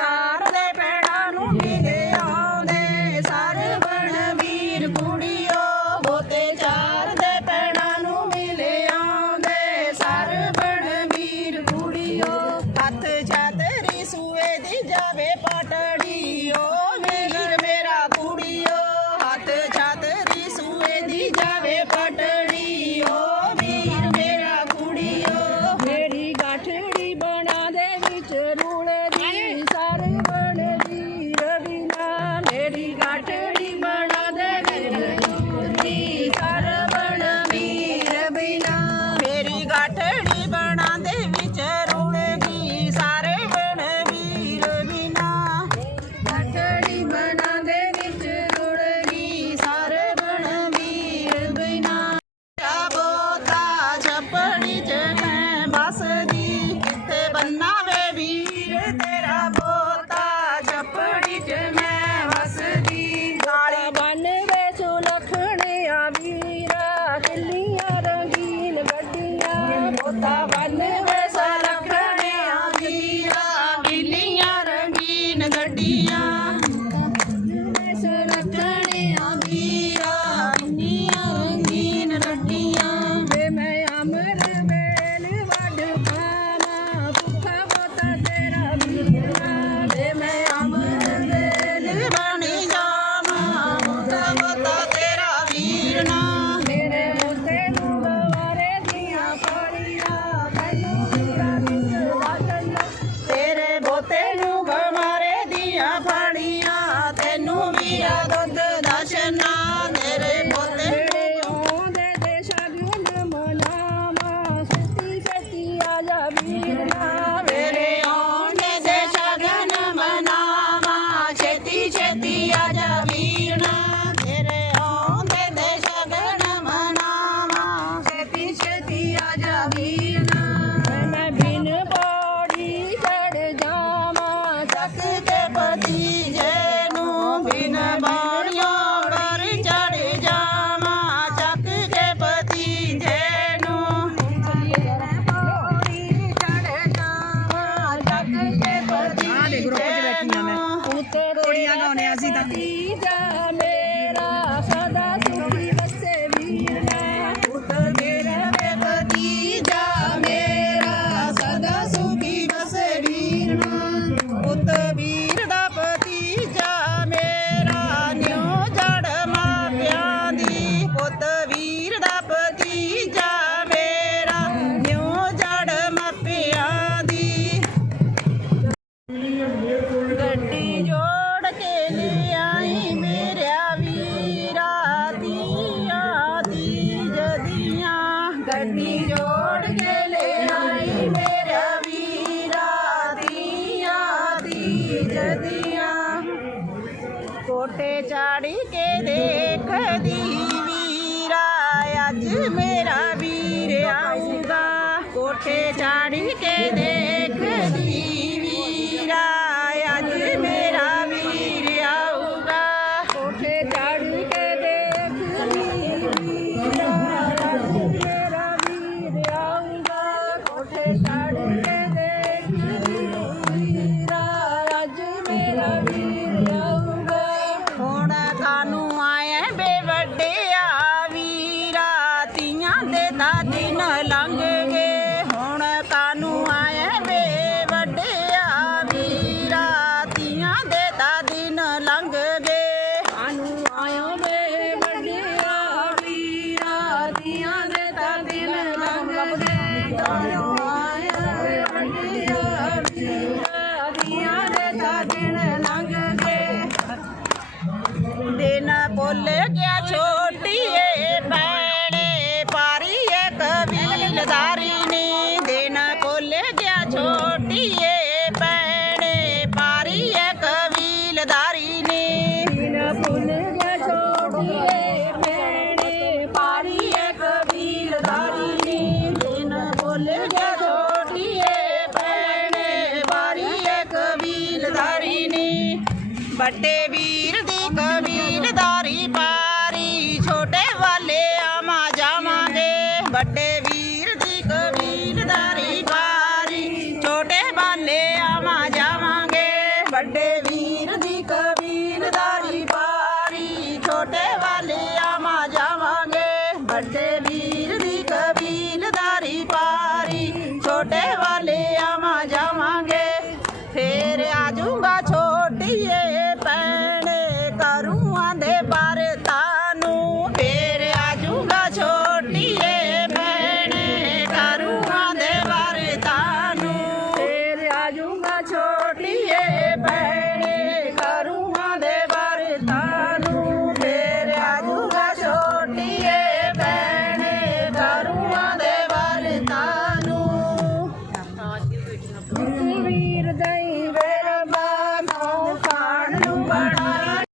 കാരണ ਗੱਡੀ ਜੋੜ ਕੇ ਲੈ ਆਈ ਮੇਰਿਆ ਵੀਰਾ ਦੀਆਂ ਦੀ ਜਦੀਆਂ ਗੱਡੀ ਜੋੜ ਕੇ ਲੈ ਆਈ ਮੇਰਿਆ ਵੀਰਾ ਦੀਆਂ ਦੀ ਜਦੀਆਂ ਕੋਟੇ ਚਾੜੀ ਕੇ ਦੇਖਦੀ ਵੀਰਾ, ਅੱਜ ਮੇਰਾ ਵੀਰ ਆਊਗਾ। ਕੋਠੇ ਚਾੜੀ ਕੇ ਦੇ Radhe ਵੱਡੇ ਵੀਰ ਦੀ ਕਬੀਲਦਾਰੀ ਪਾਰੀ, ਛੋਟੇ ਵਾਲੇ ਆਮਾ ਜਾਵਾਂਗੇ। ਵੱਡੇ ਵੀਰ ਦੀ ਕਬੀਲਦਾਰੀ ਪਾਰੀ, ਛੋਟੇ ਵਾਲੇ ਆਮਾ ਜਾਵਾਂਗੇ। ਵੱਡੇ